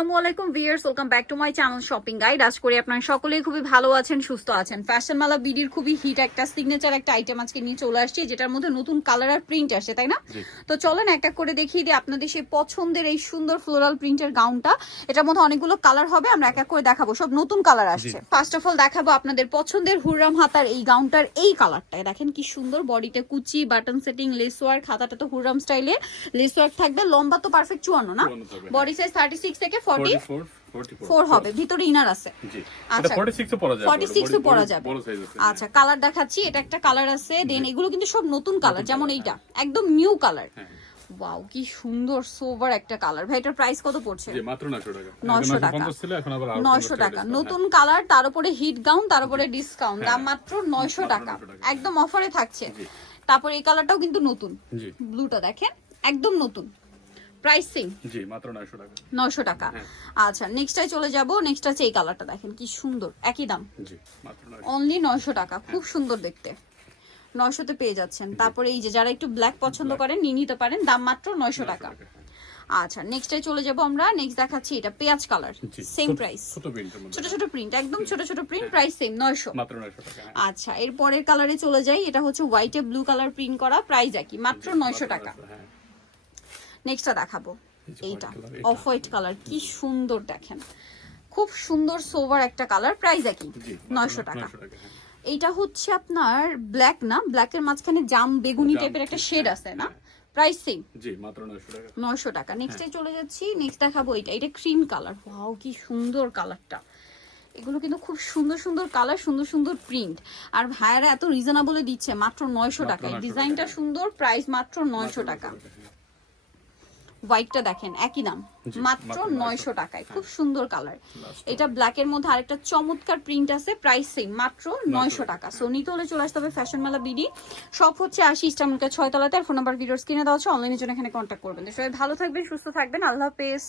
আসসালামু আলাইকুম viewers welcome back to my channel shopping guide. আজ করি আপনারা সকলেই খুবই ভালো আছেন সুস্থ আছেন। ফ্যাশন মালা বিডির খুবই হিট একটা সিগনেচার একটা আইটেম আজকে নিয়ে চলে আসছি যেটার মধ্যে নতুন কালার আর প্রিন্ট আসে তাই না? তো চলেন একটা করে দেখিয়ে দিই আপনাদের সেই পছন্দের এই সুন্দর ফ্লোরাল প্রিন্টের গাউনটা এটার মধ্যে অনেকগুলো কালার হবে আমরা এক এক করে দেখাবো সব নতুন কালার আসছে। ফার্স্ট অফ অল দেখাবো আপনাদের পছন্দের হুররাম হাতার এই গাউনটার এই কালারটা দেখেন কি সুন্দর বডিতে কুচি বাটন সেটিং লেস ওয়ার্ক হাতাটা তো হুররাম স্টাইলে লেস ওয়ার্ক থাকবে লম্বা তো পারফেক্ট চুয়ান্ন না? বডি সাইজ থার্টি সিক্স থেকে ফর্টি 44, 44 ফোর হবে ভিতরে ইনার আছে। আচ্ছা। 46 ও পরা যাবে 46 ও পরা যাবে। বড় সাইজ আছে আচ্ছা কালার দেখাচ্ছি এটা একটা কালার আছে দেন এগুলো কিন্তু সব নতুন কালার যেমন এইটা একদম নিউ কালার হ্যাঁ। ওয়াও কি সুন্দর সোভার একটা কালার ভাই এটার প্রাইস কত পড়ছে? মাত্র 900 টাকা। 900 টাকা। 950 ছিল এখন আবার আরও নয়শো টাকা নতুন কালার তার উপরে হিট গাউন তার উপরে ডিসকাউন্ট দাম হ্যাঁ। মাত্র নয়শো টাকা। 900 টাকা। একদম অফারে থাকছে। তারপর এই কালারটাও কিন্তু নতুন। হ্যাঁ। ব্লুটা দেখেন একদম নতুন। প্রাইস জি মাত্র 900 টাকা। নয়শো টাকা। হ্যাঁ। আচ্ছা নেক্সটটাই চলে যাব নেক্সট আছে এই কালারটা দেখেন কি সুন্দর একই দাম। জি মাত্র 900 অনলি নয়শো টাকা খুব সুন্দর দেখতে। নয়শোতে পেয়ে যাচ্ছেন। তারপরে এই যে যারা একটু ব্ল্যাক পছন্দ করেন নিয়ে নিতে পারেন দাম মাত্র নয়শো টাকা। আচ্ছা নেক্সটে চলে যাব আমরা নেক্সট দেখাচ্ছি এটা পেঁয়াজ কালার সেম প্রাইস ছোট ছোট প্রিন্ট একদম ছোট ছোট প্রিন্ট প্রাইস সেম নয়শো। মাত্র 900 টাকা হ্যাঁ। আচ্ছা এর পরের কালারে চলে যাই এটা হচ্ছে হোয়াইটে ব্লু কালার প্রিন্ট করা প্রাইস একই মাত্র জি, নয়শো মাত্র টাকা। হ্যাঁ। নেক্সটটা দেখাবো। এইটা। অফ হোয়াইট কালার কি সুন্দর দেখেন। খুব সুন্দর সোভার একটা কালার প্রাইস একই নয়শো টাকা। 900 টাকা হ্যাঁ। এইটা হচ্ছে আপনার ব্ল্যাক না ব্ল্যাকের মাঝখানে জাম বেগুনি টাইপের একটা হ্যাঁ, শেড আছে না? প্রাইস সেম জি মাত্র 900 টাকা। নয়শো টাকা। নেক্সটে হ্যাঁ। চলে যাচ্ছি নেক্সট দেখাবো এটা এটা ক্রিম কালার ওয়াও কি সুন্দর কালারটা এগুলো কিন্তু খুব সুন্দর সুন্দর কালার সুন্দর সুন্দর প্রিন্ট আর ভাইয়ারা এত রিজনেবলে দিচ্ছে মাত্র নয়শো মাত্র টাকা 900 ডিজাইনটা সুন্দর প্রাইস মাত্র নয়শো টাকা হ্যাঁ। হোয়াইটটা দেখেন একই দাম। মাত্র নয়শো টাকায়। খুব সুন্দর কালার এটা ব্ল্যাকের মধ্যে আরেকটা চমৎকার প্রিন্ট আছে প্রাইস সেম মাত্র নয়শো টাকা। সো নিতে হলে চলে আসতে হবে ফ্যাশন মেলা বিডি সব হচ্ছে আশি ইস্টামুলকে ছয় তলাতে আর ফোন নাম্বার ভিডিওর স্ক্রিনে দেওয়া হচ্ছে অনলাইনের জন্য এখানে কন্ট্যাক্ট করবেন। তো সবাই ভালো থাকবেন সুস্থ থাকবেন। আল্লাহ হাফেজ।